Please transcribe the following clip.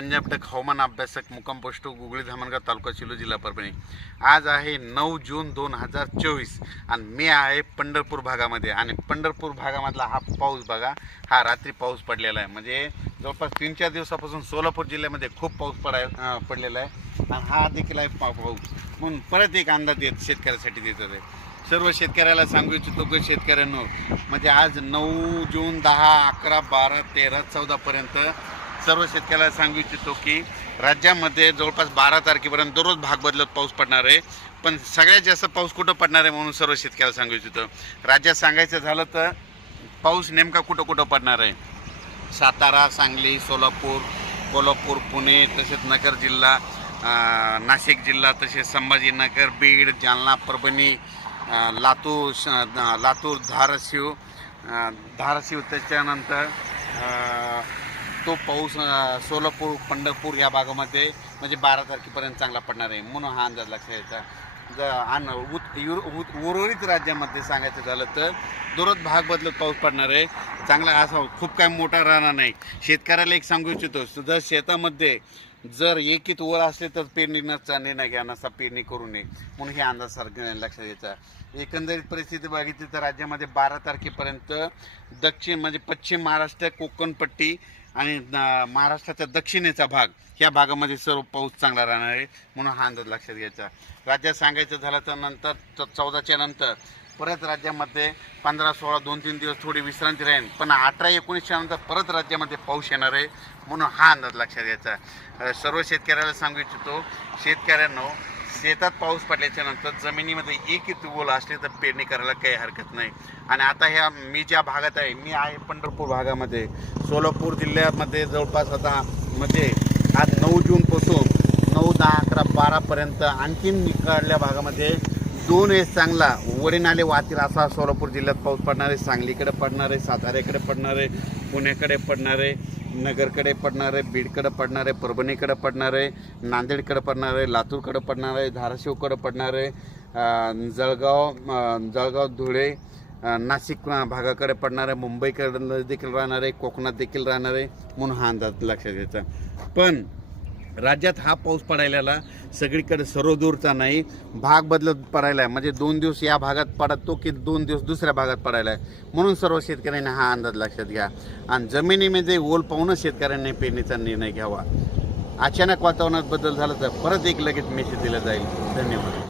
take हवामान अभ्यासक मुकाम गुगळी धामणगाव तालुका शिलो जिल्हा परभणी आज आहे नऊ जून दोन हजार चोवीस आणि मी आहे पंढरपूर भागामध्ये आणि पंढरपूर भागामधला हा पाऊस बघा हा रात्री पाऊस पडलेला आहे म्हणजे जवळपास तीन चार दिवसापासून सोलापूर जिल्ह्यामध्ये खूप पाऊस पडाय पडलेला आहे आणि हा देखील आहे पा पाऊस म्हणून परत एक अंदाज येत शेतकऱ्यासाठी देत आहे सर्व शेतकऱ्याला सांगू इच्छितो की शेतकऱ्यांना म्हणजे आज नऊ जून दहा अकरा बारा तेरा चौदापर्यंत सर्व शेतकऱ्याला सांगू इच्छितो की राज्यामध्ये जवळपास बारा तारखेपर्यंत दररोज भाग बदलत पाऊस पडणार आहे पण सगळ्यात जास्त पाऊस कुठं पडणार आहे म्हणून सर्व शेतकऱ्याला सांगू इच्छितो राज्यात सांगायचं झालं तर पाऊस नेमका कुठं कुठं पडणार आहे सातारा सांगली सोलापूर कोल्हापूर पुणे तसेच नगर जिल्हा नाशिक जिल्हा तसेच संभाजीनगर बीड जालना परभणी लातूर लातूर धाराशिव धाराशिव त्याच्यानंतर तो पाऊस सोलापूर पंढरपूर या भागामध्ये म्हणजे बारा तारखेपर्यंत चांगला पडणार आहे म्हणून हा अंदाज लक्षात यायचा जर उत युर उर्वरित राज्यामध्ये सांगायचं झालं तर दररोज भाग बदलत पाऊस पडणार आहे चांगला असा खूप काय मोठा राहणार नाही शेतकऱ्याला एक सांगू इच्छितो जर शेतामध्ये जर एकीत ओळ असले तर पेरणी निर्णय घ्या नसा पेरणी करू नये म्हणून हे अंदाज सारखं लक्षात घ्यायचा एकंदरीत परिस्थिती बघितली तर राज्यामध्ये बारा तारखेपर्यंत दक्षिण म्हणजे पश्चिम महाराष्ट्र कोकणपट्टी आणि महाराष्ट्राच्या दक्षिणेचा भाग या भागामध्ये सर्व पाऊस चांगला राहणार आहे म्हणून हा अंदाज लक्षात घ्यायचा राज्यात सांगायचं झालं तर नंतर चौदाच्या नंतर परत राज्यामध्ये पंधरा सोळा दोन तीन दिवस थोडी विश्रांती राहील पण अठरा एकोणीसच्या नंतर परत राज्यामध्ये पाऊस येणार आहे म्हणून हा अंदाज लक्षात घ्यायचा सर्व शेतकऱ्याला सांगू इच्छितो शेतकऱ्यांनो शेतात पाऊस पडल्याच्या नंतर जमिनीमध्ये एक तुबोल असले तर पेरणी करायला काही हरकत नाही आणि आता ह्या मी ज्या भागात आहे मी आहे पंढरपूर भागामध्ये सोलापूर जिल्ह्यामध्ये जवळपास आता म्हणजे आज नऊ जूनपासून नऊ दहा अकरा बारापर्यंत आणखीन निकाळल्या भागामध्ये दोन वेळेस चांगला वडेनाले वाहतील असा सोलापूर जिल्ह्यात पाऊस पडणार आहे सांगलीकडे पडणार आहे साताऱ्याकडे पडणार आहे पुण्याकडे पडणार आहे नगरकडे पडणार आहे बीडकडं पडणार आहे परभणीकडे पडणार आहे नांदेडकडे पडणार आहे लातूरकडं पडणार आहे धाराशिवकडं पडणार आहे जळगाव जळगाव धुळे नाशिक भागाकडे पडणार आहे मुंबईकडे देखील राहणार आहे कोकणात देखील राहणार आहे म्हणून हा अंदाज लक्षात घ्यायचा पण राज्यात हा पाऊस पडायला सगळीकडे सर्वदूरचा नाही भाग बदलत पडायला आहे म्हणजे दोन दिवस या भागात पडतो की दोन दिवस दुसऱ्या भागात पडायला आहे म्हणून सर्व शेतकऱ्यांनी हा अंदाज लक्षात घ्या आणि जमिनीमध्ये ओल पाहूनच शेतकऱ्यांनी पेरणीचा निर्णय घ्यावा अचानक वातावरणात बदल झाला तर परत एक लगेच मेसेज दिला जाईल धन्यवाद